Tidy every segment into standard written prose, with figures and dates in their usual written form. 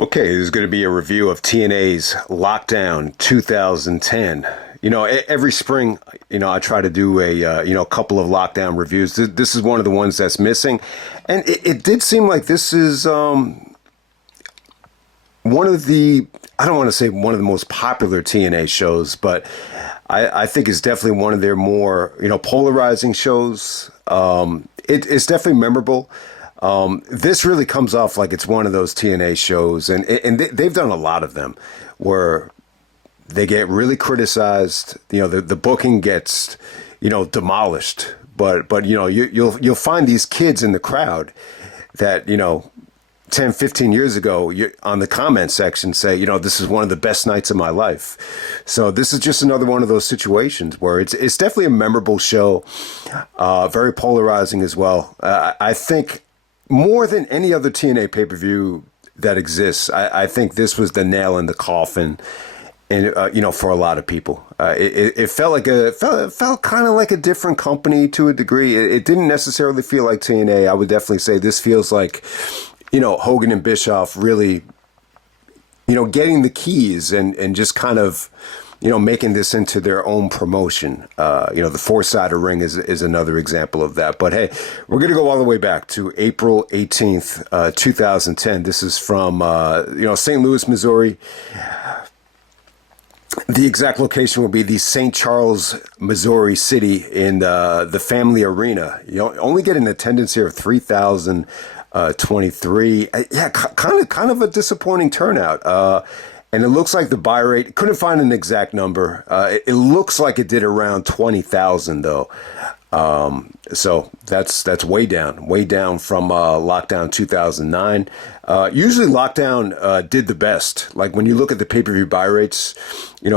Okay, this is going to be a review of TNA's Lockdown 2010. Every spring, I try to do a couple of lockdown reviews. This is one of the ones that's missing. And it did seem like this is one of the, I don't want to say one of the most popular TNA shows, but I think it's definitely one of their more, polarizing shows. It's definitely memorable. This really comes off like it's one of those TNA shows, and they've done a lot of them where they get really criticized. The booking gets, demolished. But you'll find these kids in the crowd that 10, 15 years ago on the comment section say, this is one of the best nights of my life. So this is just another one of those situations where it's definitely a memorable show, very polarizing as well. I think more than any other TNA pay-per-view that exists, I think this was the nail in the coffin, and for a lot of people, it felt kind of like a different company to a degree. It didn't necessarily feel like TNA. I would definitely say this feels like, Hogan and Bischoff really, getting the keys and just kind of, making this into their own promotion. The four-sided ring is another example of that. But hey, we're going to go all the way back to April 18th, 2010. This is from, St. Louis, Missouri. The exact location will be the St. Charles, Missouri city in the Family Arena. Only get an attendance here of 3,023. Yeah, kind of a disappointing turnout. And it looks like the buy rate, couldn't find an exact number. It looks like it did around 20,000 though. So that's way down from Lockdown 2009. Usually Lockdown did the best. Like when you look at the pay-per-view buy rates,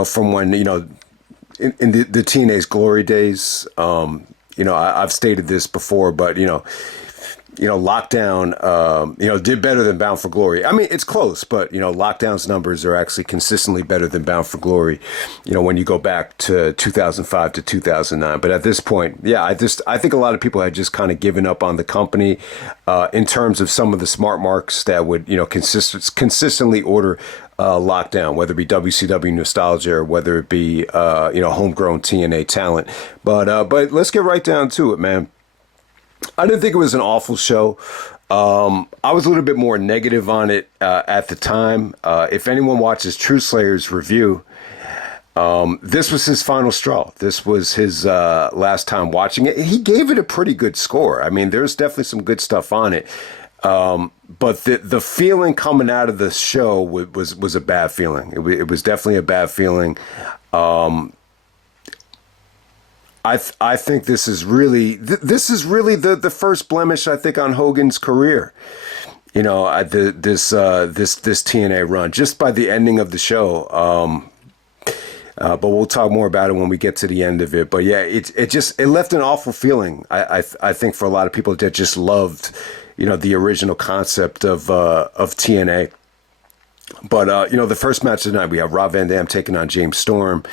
from when, in the TNA's glory days, I've stated this before, but, Lockdown, did better than Bound for Glory. I mean, it's close, but, Lockdown's numbers are actually consistently better than Bound for Glory, when you go back to 2005 to 2009. But at this point, yeah, I think a lot of people had just kind of given up on the company in terms of some of the smart marks that would, consistently order Lockdown, whether it be WCW nostalgia or whether it be, homegrown TNA talent. But let's get right down to it, man. I didn't think it was an awful show. I was a little bit more negative on it at the time. If anyone watches True Slayer's review, this was his final straw. This was his last time watching it. He gave it a pretty good score. I mean, there's definitely some good stuff on it. But the feeling coming out of the show was a bad feeling. It was definitely a bad feeling. I think this is really the first blemish, I think, on Hogan's career. This TNA run, just by the ending of the show. But we'll talk more about it when we get to the end of it. But yeah, it left an awful feeling. I think for a lot of people that just loved, the original concept of TNA. But the first match tonight, we have Rob Van Dam taking on James Storm.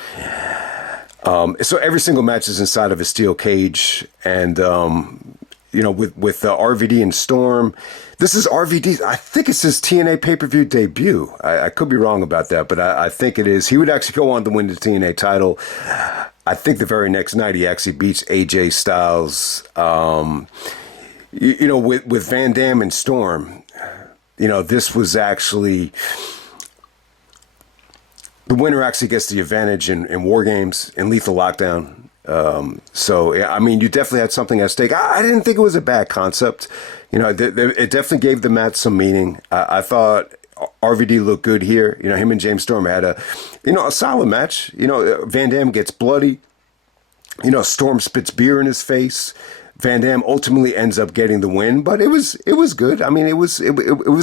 So every single match is inside of a steel cage, and with RVD and Storm, this is RVD. I think it's his TNA pay-per-view debut. I could be wrong about that, but I think it is. He would actually go on to win the TNA title. I think the very next night he actually beats AJ Styles. With Van Dam and Storm, this was actually. The winner actually gets the advantage in War Games and Lethal Lockdown. So, yeah, I mean, you definitely had something at stake. I didn't think it was a bad concept. It definitely gave the match some meaning. I thought RVD looked good here. Him and James Storm had a solid match. Van Dam gets bloody. Storm spits beer in his face. Van Dam ultimately ends up getting the win, but it was good. I mean, it was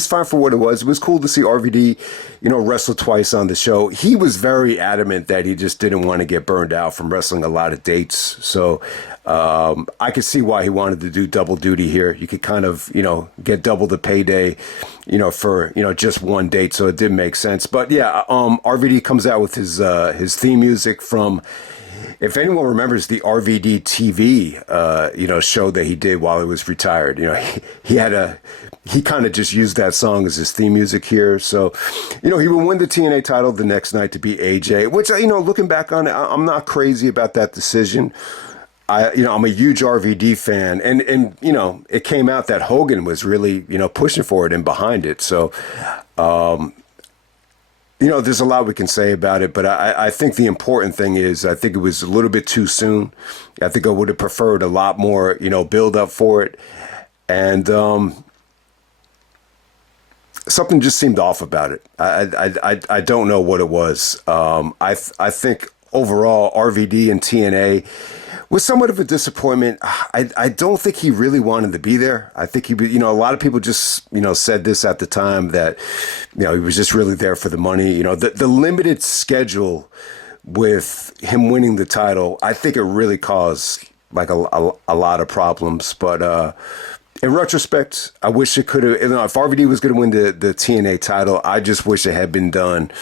fine for what it was. It was cool to see RVD, wrestle twice on the show. He was very adamant that he just didn't want to get burned out from wrestling a lot of dates. So I could see why he wanted to do double duty here. You could kind of, get double the payday, for, just one date. So it did make sense. But yeah, RVD comes out with his theme music from if anyone remembers the RVD TV, show that he did while he was retired, he kind of just used that song as his theme music here. So, he would win the TNA title the next night to beat AJ, which, looking back on it, I'm not crazy about that decision. I'm a huge RVD fan, and it came out that Hogan was really, pushing for it and behind it. So, there's a lot we can say about it, but I think the important thing is I think it was a little bit too soon. I think I would have preferred a lot more, build up for it, and something just seemed off about it. I don't know what it was. I think overall RVD and TNA was somewhat of a disappointment. I don't think he really wanted to be there. I think a lot of people just, said this at the time that, he was just really there for the money. The limited schedule with him winning the title, I think it really caused like a lot of problems. But in retrospect, I wish it could have, if RVD was going to win the TNA title, I just wish it had been done.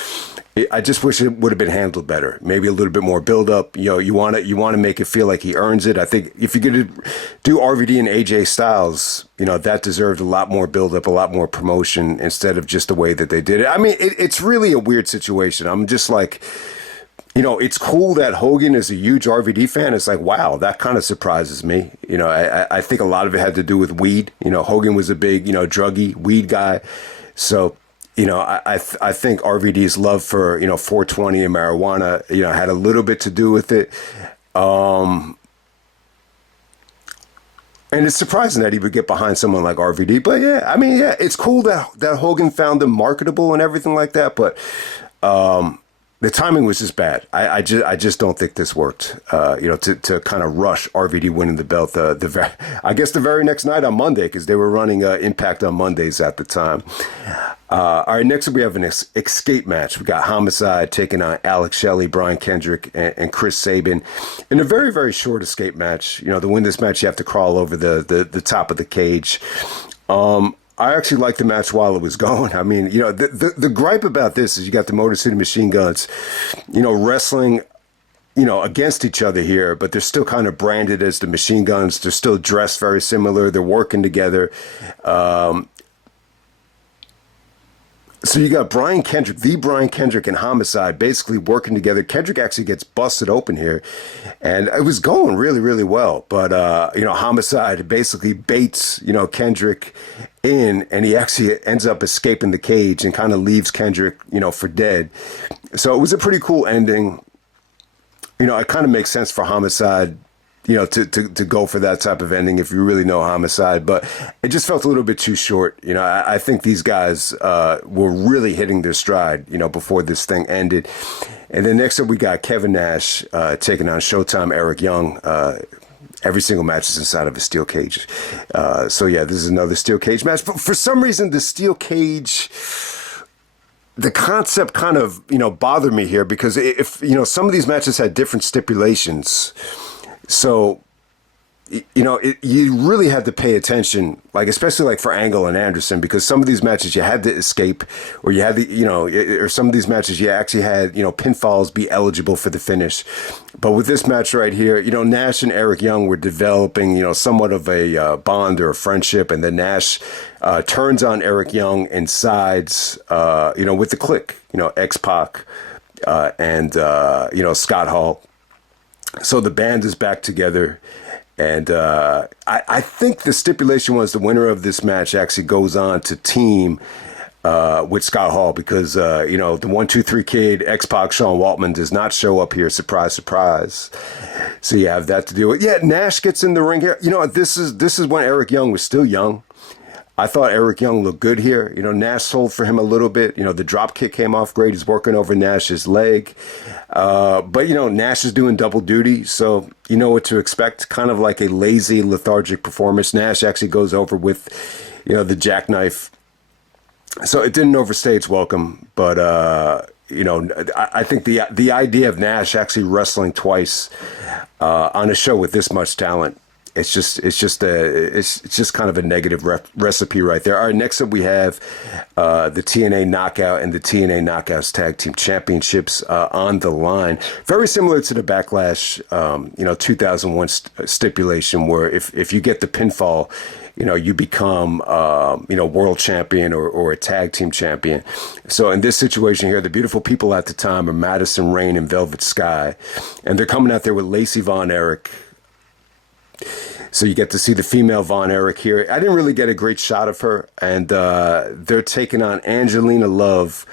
I just wish it would have been handled better. Maybe a little bit more build up. You want to make it feel like he earns it. I think if you're going to do RVD and AJ Styles, that deserved a lot more build up, a lot more promotion instead of just the way that they did it. I mean, it's really a weird situation. I'm just like, it's cool that Hogan is a huge RVD fan. It's like, wow, that kind of surprises me. I think a lot of it had to do with weed. Hogan was a big, druggy weed guy. So, I think RVD's love for, 420 and marijuana, had a little bit to do with it. And it's surprising that he would get behind someone like RVD. But yeah, it's cool that Hogan found him marketable and everything like that. But the timing was just bad. I just don't think this worked. To kind of rush RVD winning the belt. I guess the very next night on Monday, because they were running Impact on Mondays at the time. All right, next up we have an Xscape match. We got Homicide taking on Alex Shelley, Brian Kendrick, and Chris Sabin in a very, very short Xscape match. To win this match, you have to crawl over the top of the cage. I actually liked the match while it was going. I mean, the gripe about this is you got the Motor City Machine Guns, wrestling, against each other here, but they're still kind of branded as the Machine Guns. They're still dressed very similar. They're working together. So you got Brian Kendrick and Homicide basically working together. Kendrick actually gets busted open here, and it was going really, really well. But, Homicide basically baits, Kendrick in, and he actually ends up escaping the cage and kind of leaves Kendrick, for dead. So it was a pretty cool ending. It kind of makes sense for Homicide, to go for that type of ending if you really know Homicide, but it just felt a little bit too short. I think these guys were really hitting their stride, before this thing ended. And then next up we got Kevin Nash taking on Showtime Eric Young. Every single match is inside of a steel cage. So yeah, this is another steel cage match. But for some reason, the steel cage, the concept kind of, bothered me here because if, some of these matches had different stipulations. So, you really had to pay attention, like, especially like for Angle and Anderson, because some of these matches you had to escape, or you had to, or some of these matches you actually had, pinfalls be eligible for the finish. But with this match right here, Nash and Eric Young were developing, somewhat of a bond or a friendship. And then Nash turns on Eric Young and sides, with the Click, X-Pac and, Scott Hall. So the band is back together, and I think the stipulation was the winner of this match actually goes on to team with Scott Hall because, the 1, 2, 3 Kid, X-Pac, Sean Waltman does not show up here. Surprise, surprise. So you have that to deal with. Yeah, Nash gets in the ring here. This is when Eric Young was still young. I thought Eric Young looked good here. Nash sold for him a little bit. The drop kick came off great. He's working over Nash's leg. But Nash is doing double duty, so you know what to expect. Kind of like a lazy, lethargic performance. Nash actually goes over with, the jackknife. So it didn't overstay its welcome. But, I think the idea of Nash actually wrestling twice on a show with this much talent it's just kind of a negative recipe right there. All right, next up we have the TNA Knockout and the TNA Knockouts Tag Team Championships on the line. Very similar to the Backlash, 2001 stipulation, where if you get the pinfall, you become, world champion or a tag team champion. So in this situation here, the beautiful people at the time are Madison Rayne and Velvet Sky, and they're coming out there with Lacey Von Erich. So you get to see the female Von Erich here. I didn't really get a great shot of her, and they're taking on Angelina Love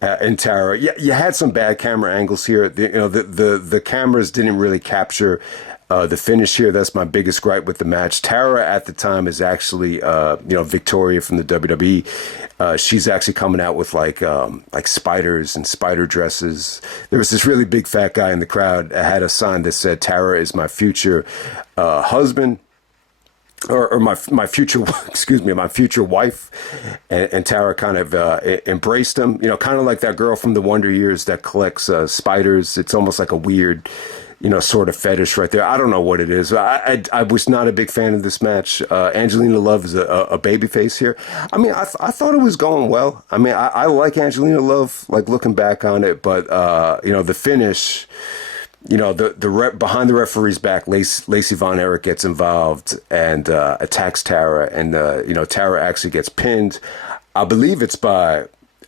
and Tara. Yeah, you had some bad camera angles here. The cameras didn't really capture the finish here. That's my biggest gripe with the match. Tara at the time is actually, Victoria from the WWE. She's actually coming out with like spiders and spider dresses. There was this really big fat guy in the crowd that had a sign that said, "Tara is my future husband." Or my future, my future wife, and Tara kind of embraced him. Kind of like that girl from the Wonder Years that collects spiders. It's almost like a weird, sort of fetish right there. I don't know what it is. I was not a big fan of this match. Angelina Love is a babyface here. I mean, I thought it was going well. I mean, I like Angelina Love, like looking back on it, but the finish. Behind the referee's back, Lacey Von Erich gets involved and attacks Tara, and Tara actually gets pinned. I believe it's by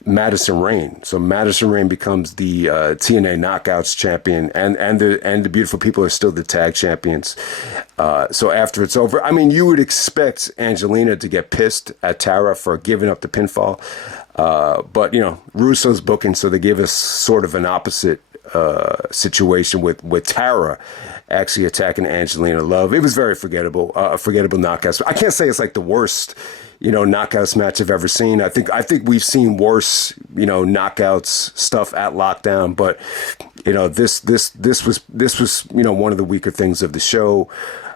Madison Rayne. So Madison Rayne becomes the TNA Knockouts champion, and the beautiful people are still the tag champions. So after it's over, I mean, you would expect Angelina to get pissed at Tara for giving up the pinfall, but Russo's booking, so they give us sort of an opposite situation with Tara actually attacking Angelina Love. It was very forgettable, a forgettable knockouts. I can't say it's like the worst, knockouts match I've ever seen. I think we've seen worse, knockouts stuff at Lockdown, but this was one of the weaker things of the show.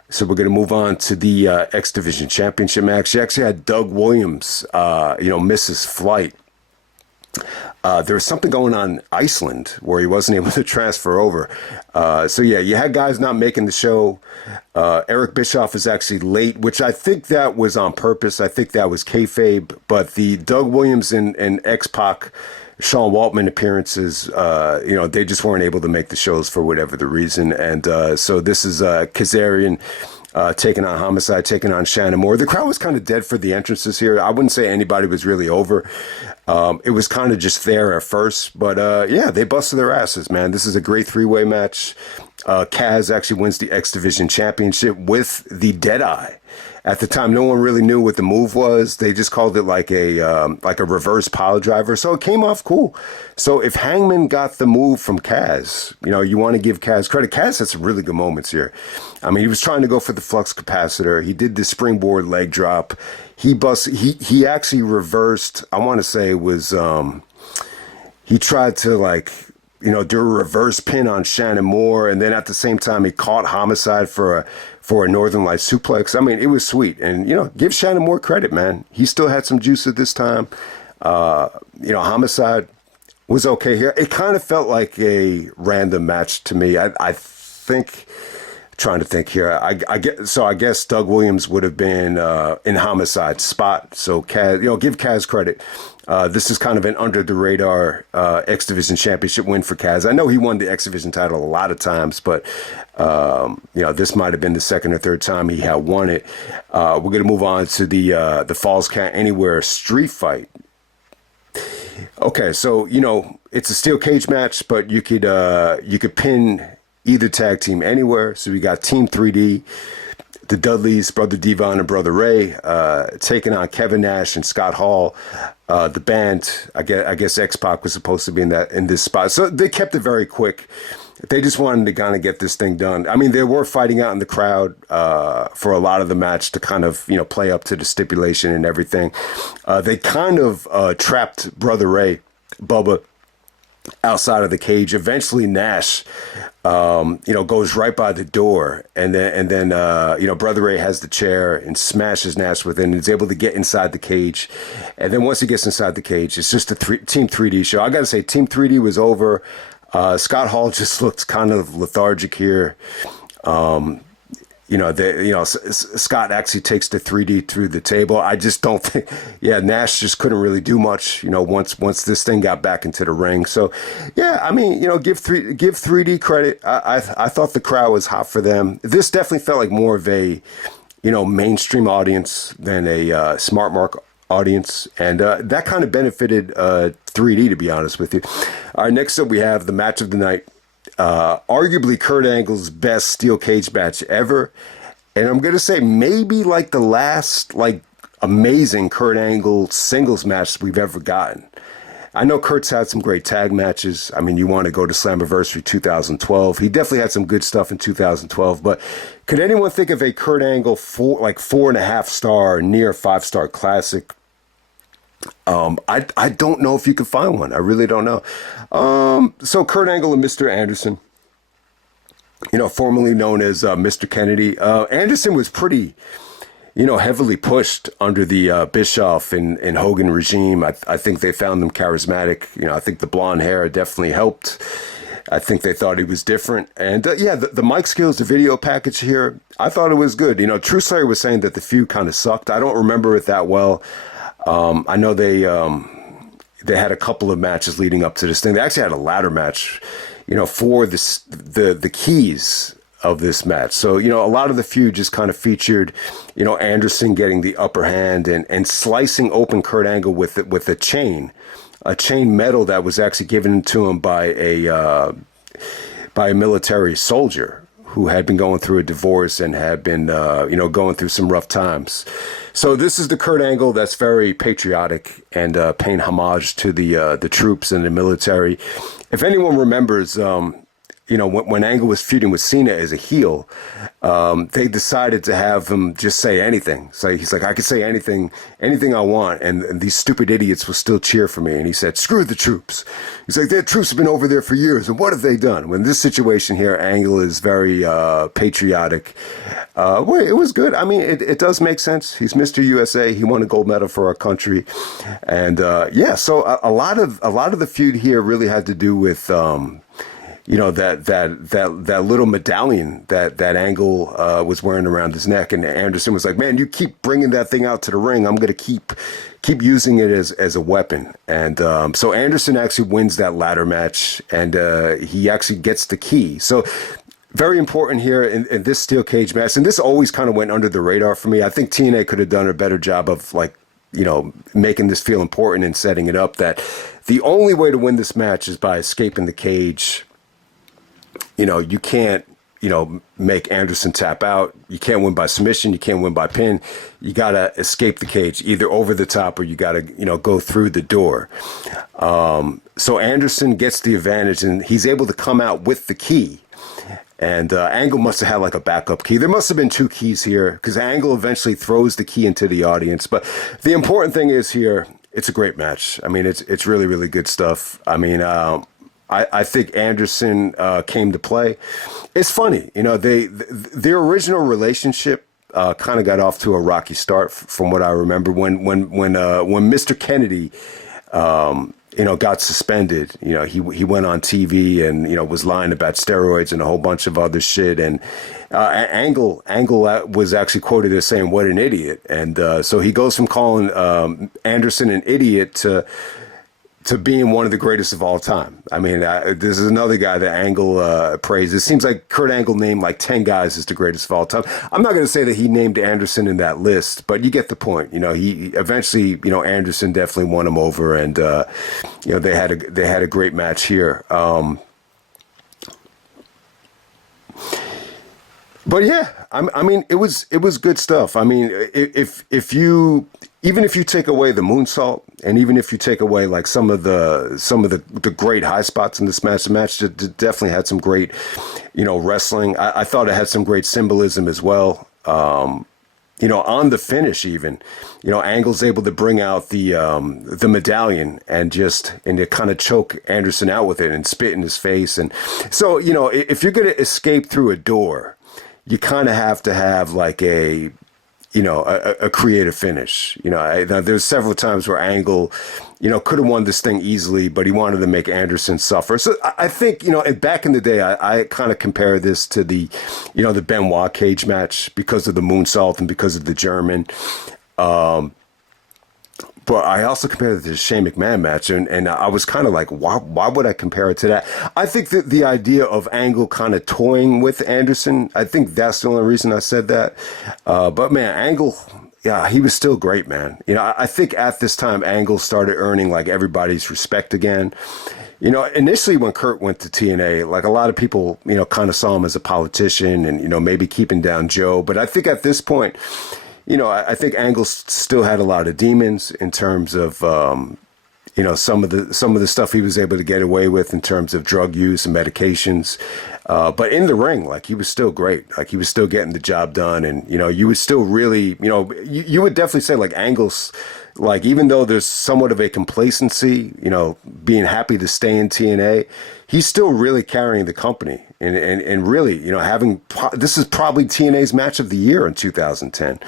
So we're going to move on to the X Division Championship match. She actually had Doug Williams, miss his flight. There was something going on in Iceland where he wasn't able to transfer over. So you had guys not making the show. Eric Bischoff is actually late, which I think that was on purpose. I think that was kayfabe. But the Doug Williams and X-Pac, Sean Waltman appearances, they just weren't able to make the shows for whatever the reason. And so this is Kazarian taking on Homicide, taking on Shannon Moore. The crowd was kind of dead for the entrances here. I wouldn't say anybody was really over. It was kind of just there at first, but they busted their asses, man. This is a great three-way match. Kaz actually wins the X Division Championship with the Deadeye. At the time, no one really knew what the move was. They just called it like a reverse pile driver. So it came off cool. So if Hangman got the move from Kaz, you want to give Kaz credit. Kaz had some really good moments here. I mean, he was trying to go for the flux capacitor. He did the springboard leg drop. He actually reversed. I want to say it was he tried to do a reverse pin on Shannon Moore, and then at the same time he caught Homicide for a Northern Light suplex. I mean, it was sweet, and give Shannon Moore credit, man. He still had some juice at this time. Homicide was okay here. It kind of felt like a random match to me. I think. Trying to think here. I guess Doug Williams would have been in Homicide's spot. So Kaz, give Kaz credit. This is kind of an under the radar X Division Championship win for Kaz. I know he won the X Division title a lot of times, but this might have been the second or third time he had won it. We're gonna move on to the Falls Count Anywhere street fight. Okay, so it's a steel cage match, but you could pin either tag team anywhere. So we got Team 3D, the Dudleys, Brother Devon and Brother Ray, taking on Kevin Nash and Scott Hall. The band, I guess X-Pac was supposed to be in this spot. So they kept it very quick. They just wanted to kind of get this thing done. I mean, they were fighting out in the crowd for a lot of the match to kind of, play up to the stipulation and everything. They kind of trapped Brother Ray, Bubba, outside of the cage. Eventually Nash goes right by the door, and then Brother Ray has the chair and smashes Nash with it and is able to get inside the cage. And then once he gets inside the cage, it's just a Team 3D show. I gotta say, Team 3D was over. Scott Hall just looked kind of lethargic here. Scott actually takes the 3D through the table. I just don't think, yeah, Nash just couldn't really do much, once this thing got back into the ring. So, yeah, I mean, give 3D credit. I thought the crowd was hot for them. This definitely felt like more of a, mainstream audience than a smart mark audience, and that kind of benefited 3D, to be honest with you. All right, next up we have the match of the night. Arguably Kurt Angle's best steel cage match ever. And I'm going to say maybe like the last amazing Kurt Angle singles match we've ever gotten. I know Kurt's had some great tag matches. I mean, you want to go to Slammiversary 2012. He definitely had some good stuff in 2012. But could anyone think of a Kurt Angle 4.5 star, near 5-star classic? I don't know if you could find one. I really don't know. So Kurt Angle and Mr. Anderson, formerly known as Mr. Kennedy. Anderson was pretty, heavily pushed under the Bischoff and Hogan regime. I think they found him charismatic. I think the blonde hair definitely helped. I think they thought he was different. And the mic skills, the video package here, I thought it was good. True Slayer was saying that the feud kind of sucked. I don't remember it that well. I know they had a couple of matches leading up to this thing. They actually had a ladder match, for the keys of this match. So, a lot of the feud just kind of featured, Anderson getting the upper hand and slicing open Kurt Angle with a chain medal that was actually given to him by a military soldier who had been going through a divorce and had been, going through some rough times. So this is the Kurt Angle that's very patriotic and paying homage to the troops and the military. If anyone remembers, when Angle was feuding with Cena as a heel, they decided to have him just say anything. So he's like, I could say anything I want, and these stupid idiots will still cheer for me. And he said, screw the troops. He's like, their troops have been over there for years, and what have they done? When this situation here, Angle is very patriotic. Well, it was good. I mean, it does make sense. He's Mr. USA. He won a gold medal for our country, and so a lot of the feud here really had to do with. That little medallion that Angle was wearing around his neck, and Anderson was like, "Man, you keep bringing that thing out to the ring. I'm gonna keep using it as a weapon." And so Anderson actually wins that ladder match, and he actually gets the key. So very important here in this steel cage match, and this always kind of went under the radar for me. I think TNA could have done a better job of making this feel important and setting it up that the only way to win this match is by escaping the cage. You can't, make Anderson tap out. You can't win by submission. You can't win by pin. You got to escape the cage, either over the top or you got to, go through the door. So Anderson gets the advantage and he's able to come out with the key. And Angle must have had like a backup key. There must have been 2 keys here because Angle eventually throws the key into the audience. But the important thing is here, it's a great match. I mean, it's really, really good stuff. I mean, I think Anderson came to play. It's funny, their original relationship kind of got off to a rocky start from what I remember when Mr. Kennedy got suspended. He went on TV and was lying about steroids and a whole bunch of other shit. And Angle was actually quoted as saying, "What an idiot!" And so he goes from calling Anderson an idiot to being one of the greatest of all time. I mean, this is another guy that Angle praised. It seems like Kurt Angle named like 10 guys as the greatest of all time. I'm not going to say that he named Anderson in that list, but you get the point. He eventually, Anderson definitely won him over, and they had a great match here. But yeah, I mean, it was good stuff. I mean, if you take away the moonsault, and even if you take away like some of the great high spots in this match, the match definitely had some great, wrestling. I thought it had some great symbolism as well. On the finish, even, Angle's able to bring out the medallion and to kind of choke Anderson out with it and spit in his face. And so, if you're going to escape through a door, you kind of have to have like a creative finish. There's several times where Angle, could have won this thing easily, but he wanted to make Anderson suffer. So I think, back in the day, I kind of compare this to the Benoit cage match because of the moonsault and because of the German. But I also compared it to the Shane McMahon match, and I was kind of like, why would I compare it to that? I think that the idea of Angle kind of toying with Anderson, I think that's the only reason I said that. But man, Angle, yeah, he was still great, man. I think at this time, Angle started earning like everybody's respect again. Initially when Kurt went to TNA, like a lot of people, kind of saw him as a politician and, maybe keeping down Joe. But I think at this point, I think Angle still had a lot of demons in terms of, some of the stuff he was able to get away with in terms of drug use and medications. But in the ring, like he was still great. Like he was still getting the job done. And, you would still really, you would definitely say like Angle's, like, even though there's somewhat of a complacency, being happy to stay in TNA, he's still really carrying the company and really, this is probably TNA's match of the year in 2010.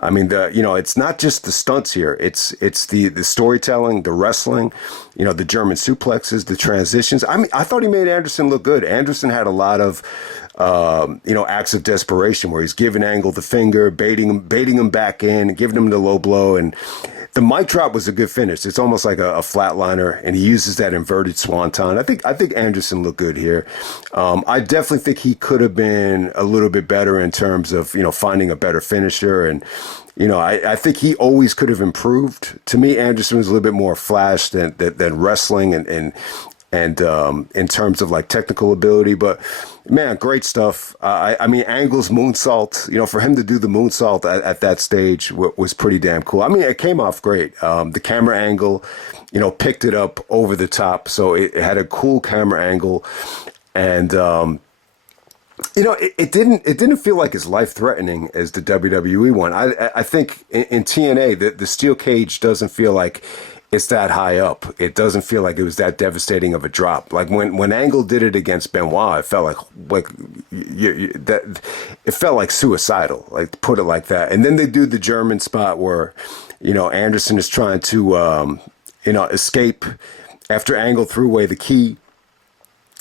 I mean, it's not just the stunts here. It's the storytelling, the wrestling, the German suplexes, the transitions. I mean, I thought he made Anderson look good. Anderson had a lot of, acts of desperation where he's giving Angle the finger, baiting him back in, giving him the low blow. And the mic drop was a good finish. It's almost like a flatliner, and he uses that inverted swanton. I think Anderson looked good here. I definitely think he could have been a little bit better in terms of, finding a better finisher. And, I think he always could have improved. To me, Anderson was a little bit more flash than wrestling and in terms of like technical ability. But man, great stuff. I mean, Angle's moonsault, for him to do the moonsault at that stage was pretty damn cool. I mean, it came off great. The camera angle, picked it up over the top. So it had a cool camera angle. And, it didn't feel like as life threatening as the WWE one. I think in TNA, the steel cage doesn't feel like it's that high up. It doesn't feel like it was that devastating of a drop. Like when Angle did it against Benoit, it felt like it felt like suicidal. Like, put it like that. And then they do the German spot where, Anderson is trying to escape after Angle threw away the key.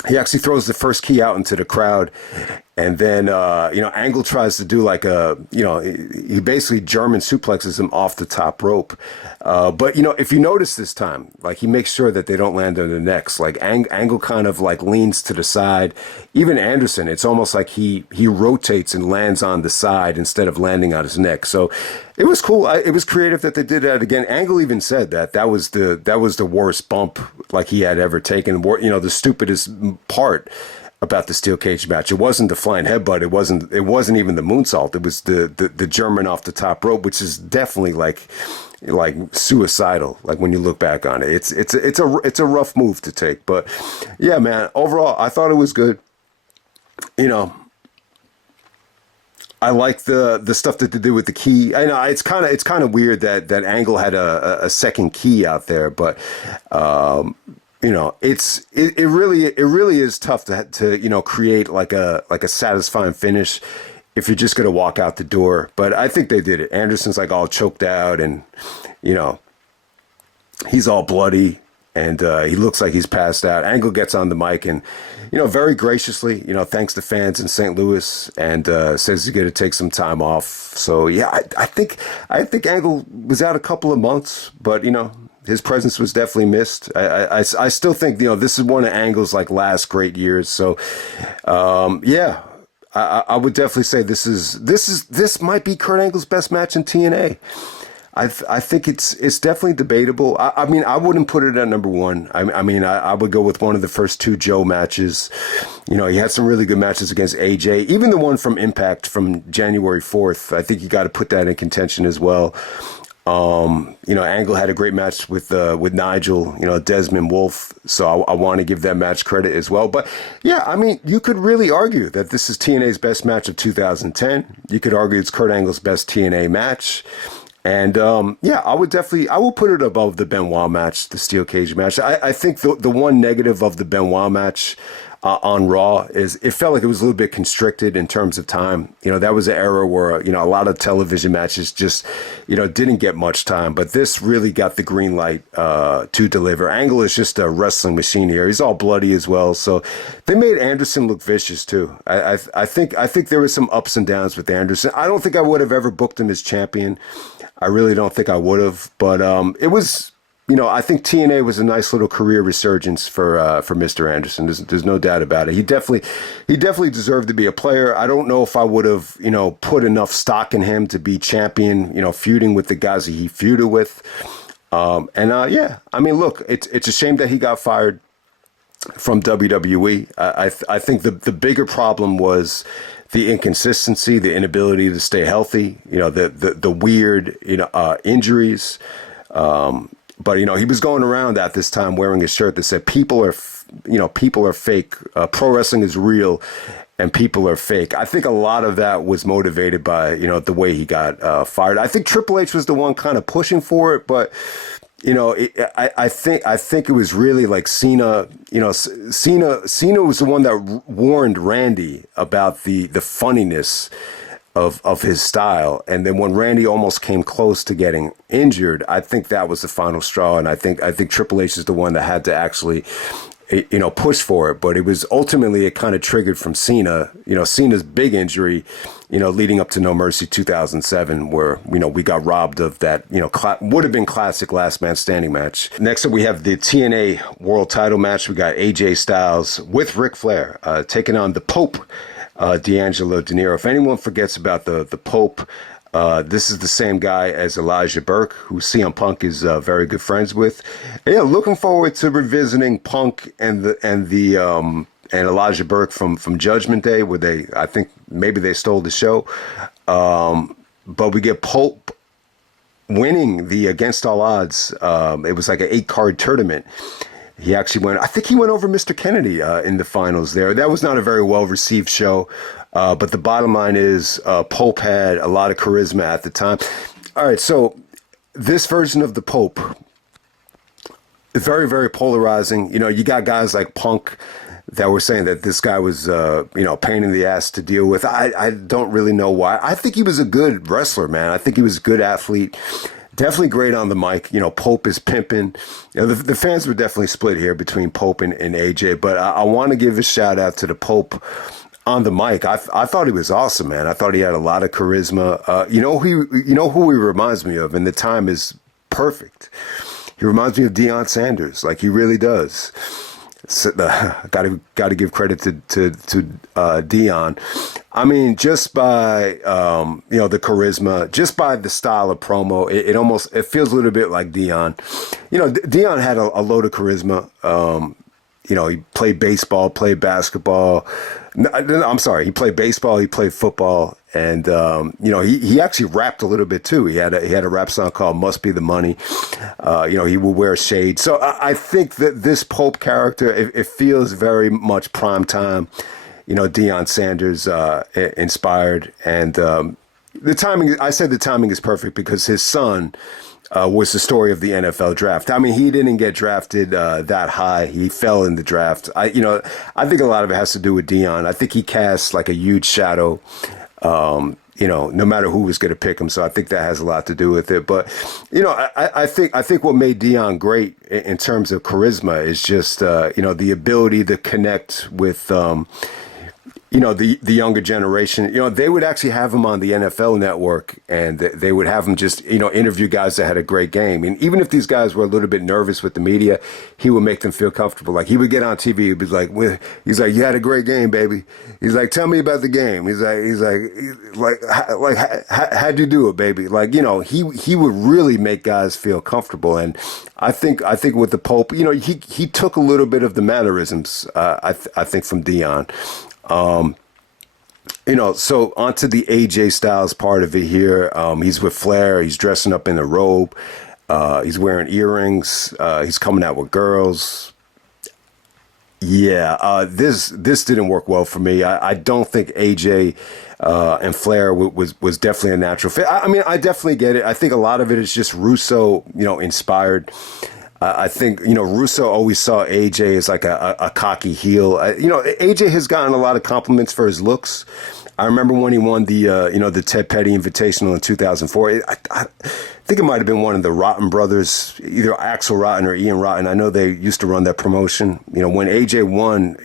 He actually throws the first key out into the crowd, and then Angle tries to do like he basically German suplexes him off the top rope. But if you notice this time, like he makes sure that they don't land on the necks. Like Angle kind of like leans to the side. Even Anderson, it's almost like he rotates and lands on the side instead of landing on his neck. So it was cool. It was creative that they did that again. Angle even said that was the worst bump like he had ever taken. The stupidest part about the steel cage match. It wasn't the flying headbutt. It wasn't even the moonsault. It was the German off the top rope, which is definitely like suicidal. Like when you look back on it, it's a rough move to take. But yeah, man, overall, I thought it was good. I like the stuff that they did with the key. I know it's kind of weird that Angle had a second key out there, but it really is tough to create like a satisfying finish if you're just gonna walk out the door. But I think they did it. Anderson's like all choked out, and he's all bloody, and he looks like he's passed out. Angle gets on the mic and, very graciously, thanks the fans in St. Louis, and says he's going to take some time off. So yeah, I think Angle was out a couple of months, but his presence was definitely missed. I still think this is one of Angle's like last great years. So yeah, I would definitely say this might be Kurt Angle's best match in TNA. I think it's definitely debatable. I mean, I wouldn't put it at number one. I would go with one of the first two Joe matches. He had some really good matches against AJ. Even the one from Impact from January 4th. I think you got to put that in contention as well. Angle had a great match with Nigel, Desmond, Wolfe. So I want to give that match credit as well. But yeah, I mean, you could really argue that this is TNA's best match of 2010. You could argue it's Kurt Angle's best TNA match. And I will put it above the Benoit match, the steel cage match. I think the one negative of the Benoit match, on Raw is it felt like it was a little bit constricted in terms of time. That was an era where, a lot of television matches just, didn't get much time. But this really got the green light to deliver. Angle is just a wrestling machine here. He's all bloody as well. So they made Anderson look vicious too. I think there were some ups and downs with Anderson. I don't think I would have ever booked him as champion. I really don't think I would have. But it was, I think TNA was a nice little career resurgence for Mr. Anderson. There's no doubt about it. He definitely deserved to be a player. I don't know if I would have, put enough stock in him to be champion, feuding with the guys that he feuded with. Yeah, I mean, look, it's a shame that he got fired from WWE. I think the bigger problem was the inconsistency, the inability to stay healthy, the weird, injuries. But, he was going around at this time wearing a shirt that said, people are fake. Pro wrestling is real and people are fake. I think a lot of that was motivated by, the way he got fired. I think Triple H was the one kind of pushing for it, but I think it was really like Cena. Cena was the one that warned Randy about the funniness of his style, and then when Randy almost came close to getting injured, I think that was the final straw. And I think Triple H is the one that had to actually, push for it. But it was ultimately it kind of triggered from Cena. Cena's big injury, leading up to No Mercy 2007, where we got robbed of that would have been classic last man standing match. Next up, we have the TNA World Title match. We got AJ Styles with Ric Flair taking on the Pope, D'Angelo Dinero. If anyone forgets about the Pope, this is the same guy as Elijah Burke, who CM Punk is very good friends with. And yeah, looking forward to revisiting Punk and Elijah Burke from Judgment Day, where I think maybe they stole the show. But we get Pope winning the Against All Odds. It was like an 8-card tournament. He actually went over Mr. Kennedy in the finals there. That was not a very well-received show. But the bottom line is Pope had a lot of charisma at the time. All right, so this version of the Pope is very, very polarizing. You got guys like Punk that were saying that this guy was, a pain in the ass to deal with. I don't really know why. I think he was a good wrestler, man. I think he was a good athlete. Definitely great on the mic. Pope is pimping. The fans were definitely split here between Pope and AJ, but I want to give a shout out to the Pope on the mic. I thought he was awesome, man. I thought he had a lot of charisma. Who he reminds me of, and the time is perfect. He reminds me of Deion Sanders, like he really does. So, got to give credit to Deion. I mean, just by the charisma, just by the style of promo, it feels a little bit like Deion. Deion had a load of charisma. He played baseball, played basketball. I'm sorry, he played baseball, he played football, and he actually rapped a little bit too. He had a rap song called "Must Be the Money." He would wear shades. So I think that this Pope character, it feels very much prime time. Deion Sanders inspired, and the timing. I said the timing is perfect because his son was the story of the NFL draft. I mean, he didn't get drafted that high. He fell in the draft. I think a lot of it has to do with Deion. I think he cast like a huge shadow, no matter who was going to pick him. So I think that has a lot to do with it. But, I think what made Deion great in terms of charisma is just, the ability to connect with, the younger generation. They would actually have him on the NFL Network, and they would have him just, interview guys that had a great game. And even if these guys were a little bit nervous with the media, he would make them feel comfortable. Like he would get on TV, he'd be like, "You had a great game, baby." He's like, "Tell me about the game." He's like, how'd you do it, baby? Like, he would really make guys feel comfortable. And I think with the Pope, he took a little bit of the mannerisms, I think from Deion. So onto the AJ Styles part of it here. He's with Flair. He's dressing up in a robe. He's wearing earrings. He's coming out with girls. Yeah, this didn't work well for me. I don't think AJ and Flair was definitely a natural fit. I mean, I definitely get it. I think a lot of it is just Russo, inspired. I think, Russo always saw AJ as like a cocky heel. AJ has gotten a lot of compliments for his looks. I remember when he won the Ted Petty Invitational in 2004. I think it might have been one of the Rotten brothers, either Axel Rotten or Ian Rotten. I know they used to run that promotion. When AJ won,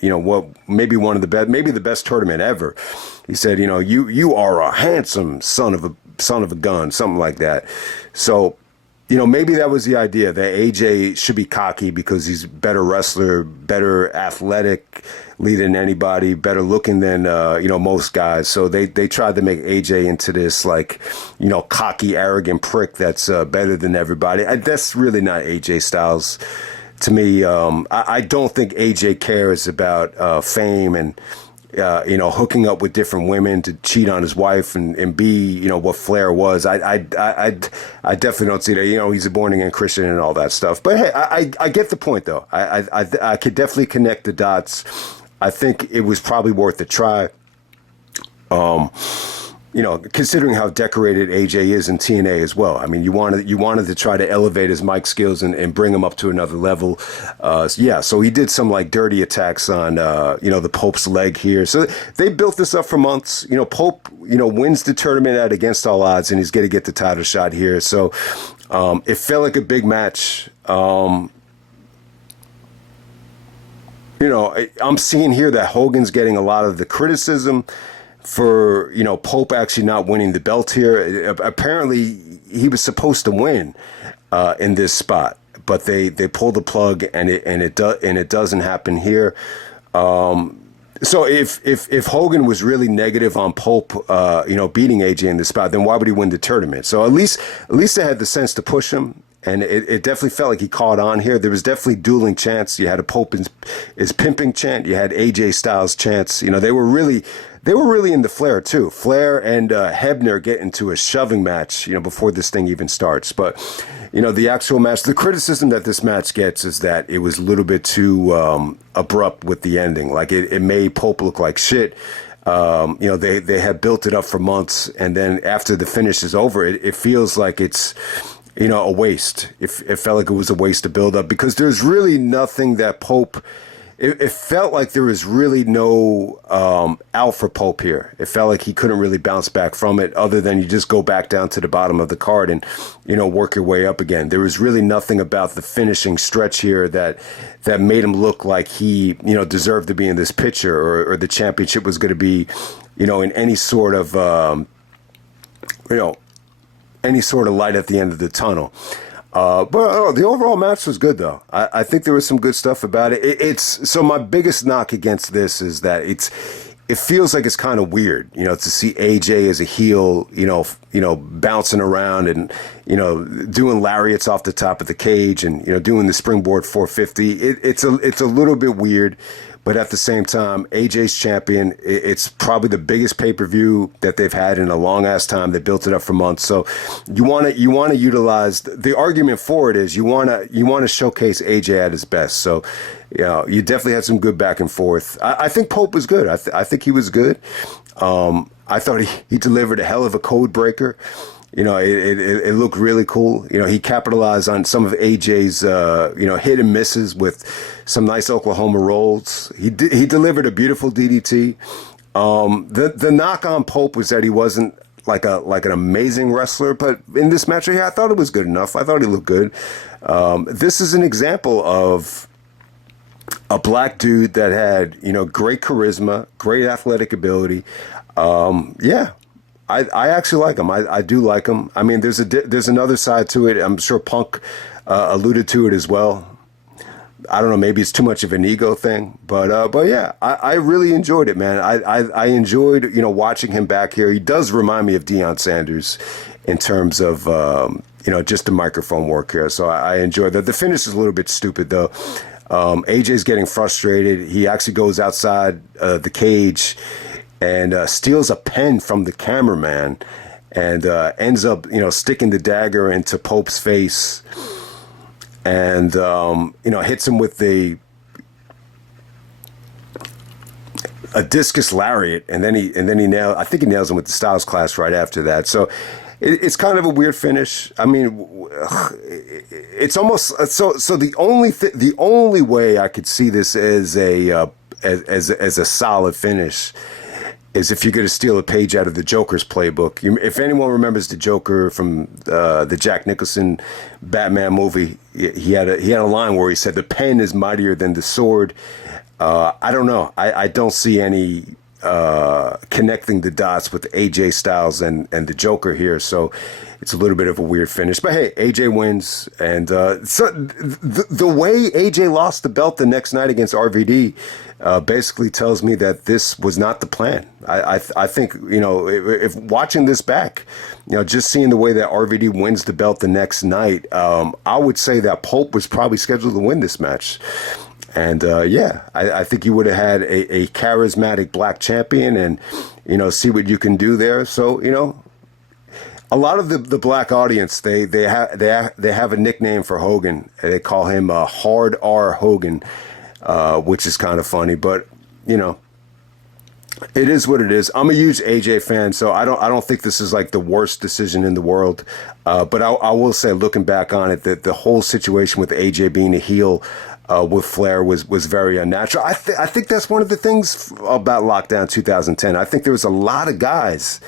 maybe one of the best, maybe the best tournament ever. He said, you are a handsome son of a gun, something like that. So, maybe that was the idea, that AJ should be cocky because he's a better wrestler, better athletic than anybody, better looking than, most guys. So they tried to make AJ into this, like, cocky, arrogant prick that's better than everybody. That's really not AJ Styles to me. I don't think AJ cares about fame and, hooking up with different women to cheat on his wife and be, what Flair was. I definitely don't see that. He's a born again Christian and all that stuff. But hey, I get the point though. I could definitely connect the dots. I think it was probably worth a try. Considering how decorated AJ is in TNA as well. I mean, you wanted to try to elevate his mic skills and bring him up to another level. So he did some like dirty attacks on, the Pope's leg here. So they built this up for months. Pope, wins the tournament at Against All Odds, and he's going to get the title shot here. So it felt like a big match. I'm seeing here that Hogan's getting a lot of the criticism for, Pope actually not winning the belt here. Apparently, he was supposed to win in this spot, but they pulled the plug, and it doesn't happen here. So if Hogan was really negative on Pope, beating AJ in this spot, then why would he win the tournament? So at least they had the sense to push him. And it definitely felt like he caught on here. There was definitely dueling chants. You had a Pope is pimping chant. You had AJ Styles chants. They were really into Flair too. Flair and Hebner get into a shoving match, before this thing even starts. But, the actual match, the criticism that this match gets is that it was a little bit too abrupt with the ending. Like it made Pope look like shit. They had built it up for months, and then after the finish is over, it feels like it's a waste. It felt like it was a waste to build up because there's really nothing that Pope. It felt like there was really no out for Pope here. It felt like he couldn't really bounce back from it, other than you just go back down to the bottom of the card and work your way up again. There was really nothing about the finishing stretch here that made him look like he deserved to be in this picture, or the championship was going to be in any sort of any sort of light at the end of the tunnel. But the overall match was good, though. I think there was some good stuff about it. So my biggest knock against this is that it feels like it's kind of weird, to see AJ as a heel, bouncing around and, doing lariats off the top of the cage and, doing the springboard 450. It's a little bit weird. But at the same time, AJ's champion. It's probably the biggest pay-per-view that they've had in a long-ass time. They built it up for months. So you want to utilize the argument for it is you want to showcase AJ at his best. So you definitely had some good back and forth. I think Pope was good. I think he was good. I thought he delivered a hell of a code breaker. It looked really cool. He capitalized on some of AJ's, hit and misses with some nice Oklahoma rolls. He delivered a beautiful DDT. The knock on Pope was that he wasn't like an amazing wrestler, but in this match here, I thought it was good enough. I thought he looked good. This is an example of a black dude that had, great charisma, great athletic ability. I actually like him. I do like him. I mean, there's another side to it. I'm sure Punk alluded to it as well. I don't know. Maybe it's too much of an ego thing, but yeah, I really enjoyed it, man. I enjoyed watching him back here. He does remind me of Deion Sanders in terms of just the microphone work here. So I enjoyed that. The finish is a little bit stupid though. AJ's getting frustrated. He actually goes outside the cage and steals a pen from the cameraman and ends up, sticking the dagger into Pope's face and, hits him with a discus lariat. And then he nails him with the Styles Clash right after that. So It's kind of a weird finish. I mean, it's almost so. So the only way I could see this as as a solid finish is if you're going to steal a page out of the Joker's playbook. If anyone remembers the Joker from the Jack Nicholson Batman movie, he had a line where he said, "The pen is mightier than the sword." I don't know. I don't see any connecting the dots with AJ Styles and the Joker here, so it's a little bit of a weird finish. But hey, AJ wins, and so the way AJ lost the belt the next night against RVD basically tells me that this was not the plan. I think, if watching this back, just seeing the way that RVD wins the belt the next night, I would say that Pope was probably scheduled to win this match. And I think you would have had a charismatic black champion, and see what you can do there. So a lot of the black audience they have a nickname for Hogan. They call him Hard R Hogan, which is kind of funny, but it is what it is. I'm a huge AJ fan, so I don't think this is like the worst decision in the world. But I will say, looking back on it, that the whole situation with AJ being a heel with Flair was very unnatural. I think that's one of the things about Lockdown 2010. I think there was a lot of guys,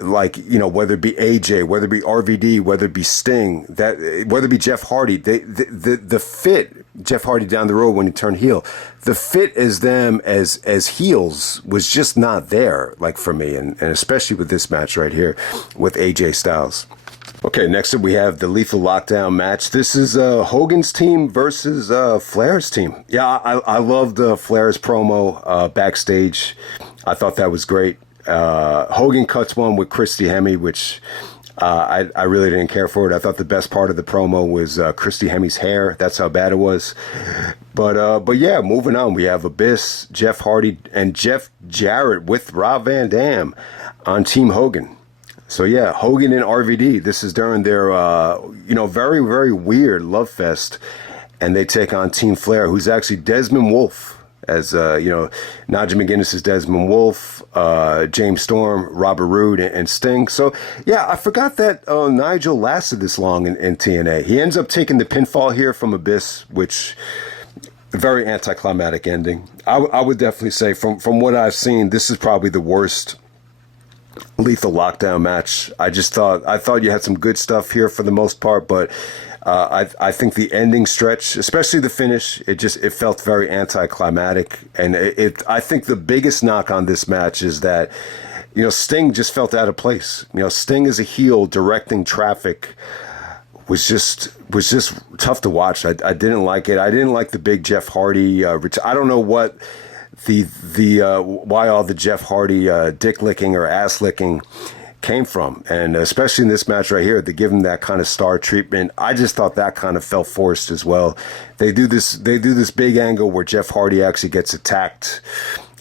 like, whether it be AJ, whether it be RVD, whether it be Sting, whether it be Jeff Hardy, the fit, Jeff Hardy down the road when he turned heel, the fit as them as heels was just not there, like, for me, and especially with this match right here with AJ Styles. Okay, next up we have the Lethal Lockdown match. This is Hogan's team versus Flair's team. Yeah, I loved Flair's promo backstage. I thought that was great. Hogan cuts one with Christy Hemme, which I really didn't care for it. I thought the best part of the promo was Christy Hemme's hair. That's how bad it was. But yeah, moving on. We have Abyss, Jeff Hardy, and Jeff Jarrett with Rob Van Dam on Team Hogan. So yeah, Hogan and RVD. This is during their very, very weird love fest, and they take on Team Flair, who's actually Desmond Wolfe, as Nigel McGuinness is Desmond Wolfe, James Storm, Robert Roode, and Sting. So yeah, I forgot that Nigel lasted this long in TNA. He ends up taking the pinfall here from Abyss, which very anticlimactic ending. I would definitely say from what I've seen, this is probably the worst Lethal Lockdown match. I thought you had some good stuff here for the most part, but I think the ending stretch, especially the finish, it felt very anticlimactic. And I think the biggest knock on this match is that Sting just felt out of place. Sting as a heel directing traffic was just tough to watch. I didn't like it. I didn't like the big Jeff Hardy. I don't know what why all the Jeff Hardy dick licking or ass licking came from, and especially in this match right here, they give him that kind of star treatment. I just thought that kind of felt forced as well. They do this big angle where Jeff Hardy actually gets attacked.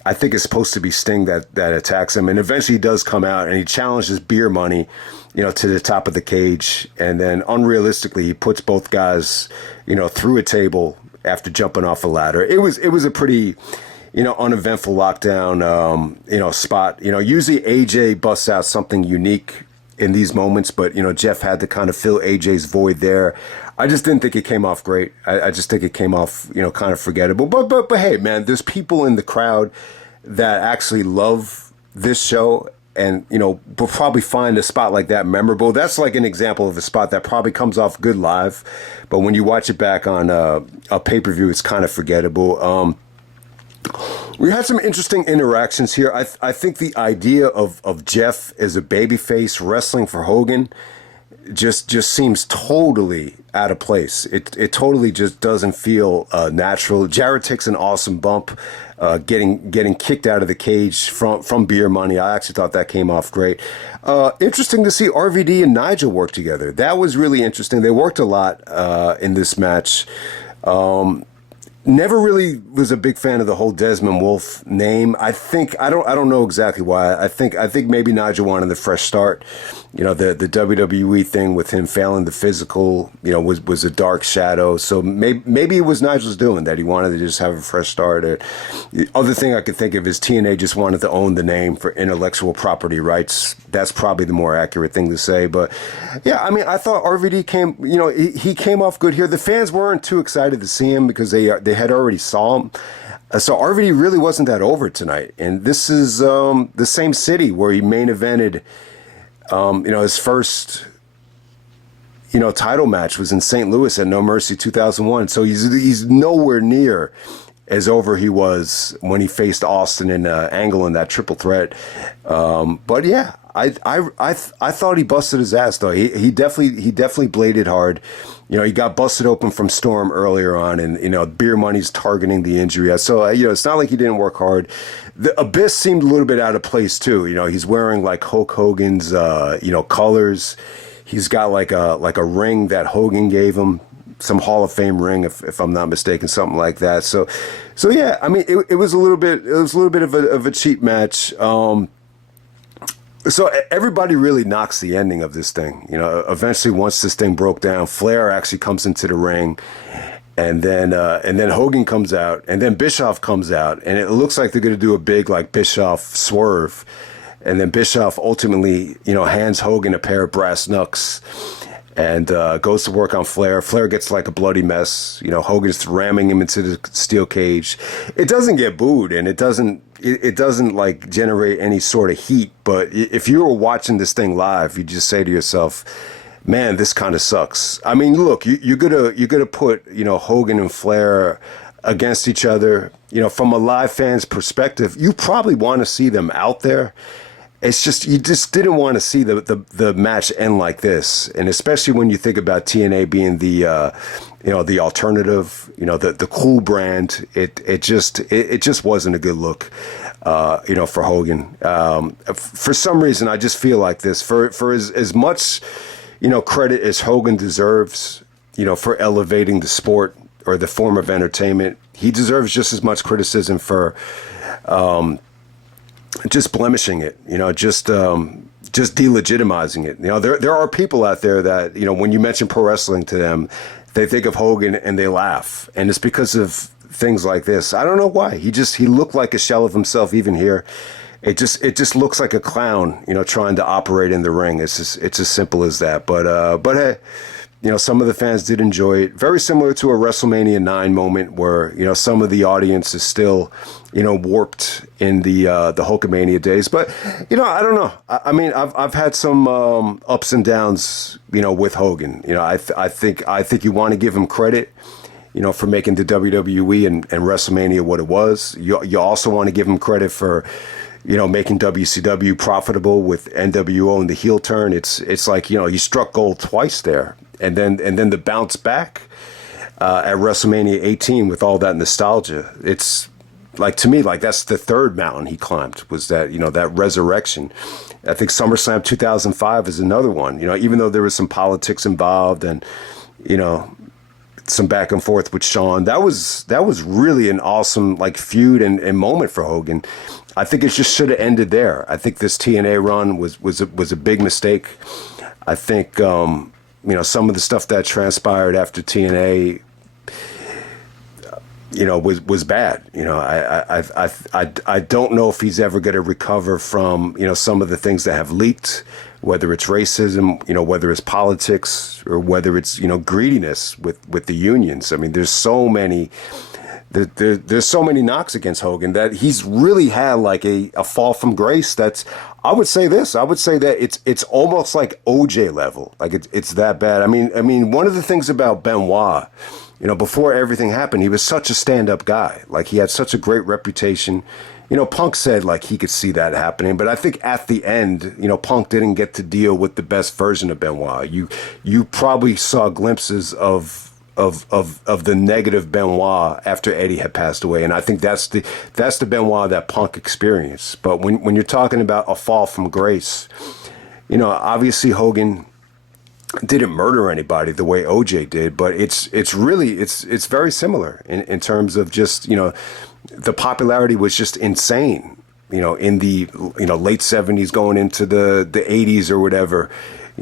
I think it's supposed to be Sting that attacks him, and eventually he does come out and he challenges Beer Money, to the top of the cage, and then unrealistically he puts both guys, through a table after jumping off a ladder. It was a pretty uneventful Lockdown, spot. Usually AJ busts out something unique in these moments, but, Jeff had to kind of fill AJ's void there. I just didn't think it came off great. I just think it came off, kind of forgettable. But hey, man, there's people in the crowd that actually love this show and, will probably find a spot like that memorable. That's like an example of a spot that probably comes off good live, but when you watch it back on a pay-per-view, it's kind of forgettable. We had some interesting interactions here. I think the idea of Jeff as a babyface wrestling for Hogan just seems totally out of place. It totally just doesn't feel natural. Jarrett takes an awesome bump, getting kicked out of the cage from Beer Money. I actually thought that came off great. Interesting to see RVD and Nigel work together. That was really interesting. They worked a lot in this match. Never really was a big fan of the whole Desmond Wolfe name. I don't know exactly why. I think maybe Nigel wanted the fresh start. The WWE thing with him failing the physical, was a dark shadow. So maybe it was Nigel's doing that. He wanted to just have a fresh start. The other thing I could think of is TNA just wanted to own the name for intellectual property rights. That's probably the more accurate thing to say. But yeah, I mean, I thought RVD came. He came off good here. The fans weren't too excited to see him because they had already saw him. So RVD really wasn't that over tonight. And this is the same city where he main evented. His first, title match was in St. Louis at No Mercy 2001. So he's nowhere near as over he was when he faced Austin and Angle in that triple threat. But yeah, I thought he busted his ass though. He definitely bladed hard. He got busted open from Storm earlier on, and Beer Money's targeting the injury. So it's not like he didn't work hard. The Abyss seemed a little bit out of place too. He's wearing like Hulk Hogan's colors. He's got like a ring that Hogan gave him, some Hall of Fame ring, if I'm not mistaken, something like that. So yeah, I mean, it was a little bit of a cheap match. So everybody really knocks the ending of this thing. Eventually once this thing broke down, Flair actually comes into the ring, and then Hogan comes out, and then Bischoff comes out, and it looks like they're going to do a big like Bischoff swerve, and then Bischoff ultimately hands Hogan a pair of brass knucks, and goes to work on Flair. Flair gets like a bloody mess. Hogan's ramming him into the steel cage. It doesn't get booed, and it doesn't like generate any sort of heat. But if you were watching this thing live, you just say to yourself, man, this kind of sucks. I mean, look, you're gonna put Hogan and Flair against each other. From a live fan's perspective, you probably want to see them out there. It's just you just didn't want to see the match end like this, and especially when you think about TNA being the the alternative, the cool brand. It just wasn't a good look, for Hogan. For some reason, I just feel like this for as much credit as Hogan deserves, for elevating the sport or the form of entertainment. He deserves just as much criticism for just blemishing it, just delegitimizing it. There are people out there that, when you mention pro wrestling to them, they think of Hogan and they laugh. And it's because of things like this. I don't know why. He looked like a shell of himself even here. It just looks like a clown, trying to operate in the ring. It's as simple as that. But hey, some of the fans did enjoy it. Very similar to a WrestleMania 9 moment where, some of the audience is still, warped in the Hulkamania days. But, I don't know. I mean, I've had some ups and downs, with Hogan. I think you want to give him credit, for making the WWE and WrestleMania what it was. You also want to give him credit for, making WCW profitable with NWO and the heel turn. It's like, he struck gold twice there. And then the bounce back at WrestleMania 18 with all that nostalgia. It's like, to me, like that's the third mountain he climbed, was that, that resurrection. I think SummerSlam 2005 is another one, even though there was some politics involved and, some back and forth with Shawn. That was really an awesome like feud and moment for Hogan. I think it just should have ended there. I think this TNA run was a big mistake. I think, some of the stuff that transpired after TNA, was bad. I don't know if he's ever going to recover from, some of the things that have leaked, whether it's racism, whether it's politics, or whether it's, greediness with the unions. I mean, there's so many knocks against Hogan that he's really had like a fall from grace. I would say that it's almost like OJ level. Like it's that bad. I mean, one of the things about Benoit, before everything happened, he was such a stand-up guy. Like he had such a great reputation. Punk said like he could see that happening, but I think at the end, Punk didn't get to deal with the best version of Benoit. You probably saw glimpses of the negative Benoit after Eddie had passed away, and I think that's the Benoit that Punk experienced. But when you're talking about a fall from grace, obviously Hogan didn't murder anybody the way OJ did, but it's really it's very similar in terms of just, the popularity was just insane, in the, late 70s going into the 80s or whatever.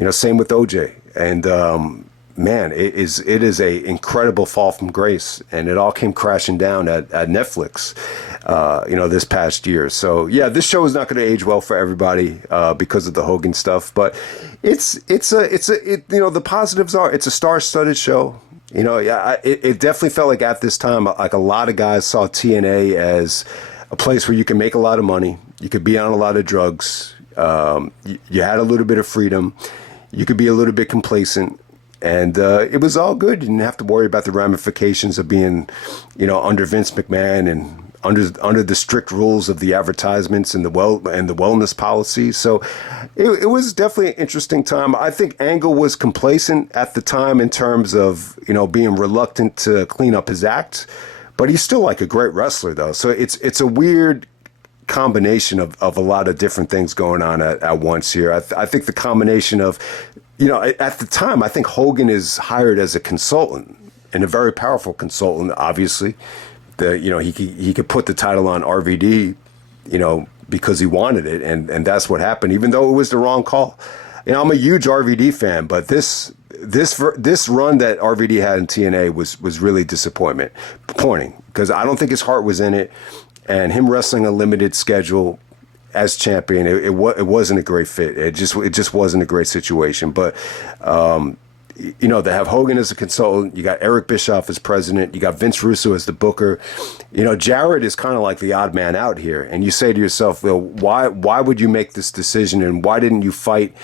Same with OJ. And man, it is a incredible fall from grace, and it all came crashing down at Netflix, this past year. So yeah, this show is not going to age well for everybody because of the Hogan stuff, but the positives are it's a star-studded show. Yeah, it definitely felt like at this time, like a lot of guys saw TNA as a place where you can make a lot of money, you could be on a lot of drugs, you had a little bit of freedom, you could be a little bit complacent. And it was all good. You didn't have to worry about the ramifications of being, under Vince McMahon and under the strict rules of the advertisements and the wellness policy. So it was definitely an interesting time. I think Angle was complacent at the time in terms of, being reluctant to clean up his act, but he's still like a great wrestler though. So it's a weird combination of a lot of different things going on at once here. I think the combination of, at the time, I think Hogan is hired as a consultant, and a very powerful consultant, obviously. He could put the title on RVD, because he wanted it, and that's what happened, even though it was the wrong call. I'm a huge RVD fan, but this run that RVD had in TNA was really disappointing, because I don't think his heart was in it, and him wrestling a limited schedule as champion, it wasn't a great fit. It just wasn't a great situation. But they have Hogan as a consultant. You got Eric Bischoff as president. You got Vince Russo as the booker. Jarrett is kind of like the odd man out here. And you say to yourself, well, why would you make this decision, and why didn't you fight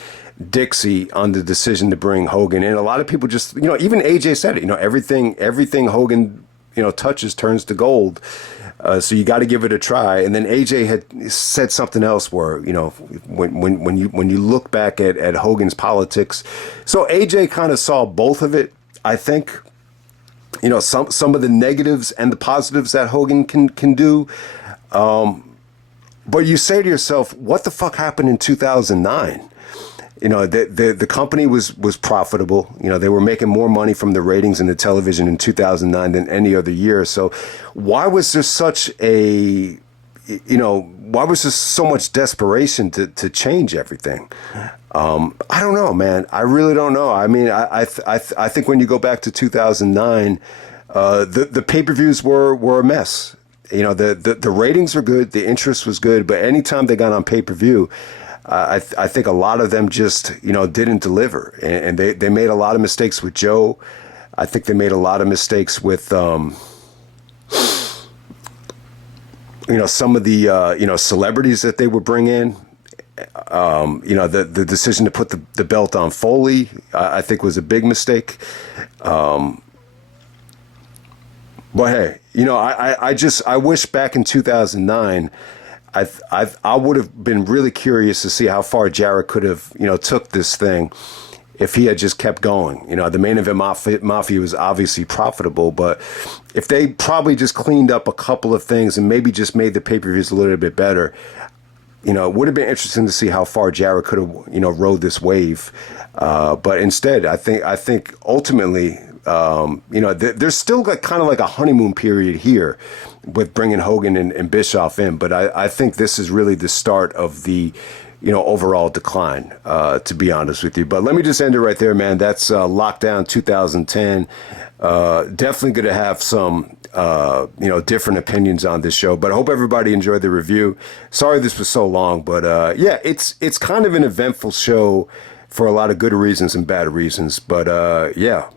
Dixie on the decision to bring Hogan in? A lot of people just, even AJ said it. Everything Hogan touches turns to gold. So you got to give it a try. And then AJ had said something else where, when you look back at Hogan's politics, so AJ kind of saw both of it. I think, some of the negatives and the positives that Hogan can do. But you say to yourself, what the fuck happened in 2009? The company was profitable. They were making more money from the ratings and the television in 2009 than any other year. So why was there why was there so much desperation to change everything? I don't know, man. I really don't know. I mean, I think when you go back to 2009, the pay-per-views were a mess. The ratings were good, the interest was good, but anytime they got on pay-per-view, I think a lot of them just, didn't deliver. And they made a lot of mistakes with Joe. I think they made a lot of mistakes with, some of the, celebrities that they would bring in. The decision to put the belt on Foley, I think was a big mistake. But hey, I wish back in 2009, I would have been really curious to see how far Jarrett could have, took this thing if he had just kept going. The main event mafia was obviously profitable, but if they probably just cleaned up a couple of things and maybe just made the pay-per-views a little bit better, it would have been interesting to see how far Jarrett could have, rode this wave. But instead, I think ultimately, there's still kind of like a honeymoon period here with bringing Hogan and Bischoff in. But I think this is really the start of the, overall decline, to be honest with you. But let me just end it right there, man. That's Lockdown 2010. Definitely going to have some, different opinions on this show. But I hope everybody enjoyed the review. Sorry this was so long, but yeah, it's kind of an eventful show for a lot of good reasons and bad reasons. But yeah.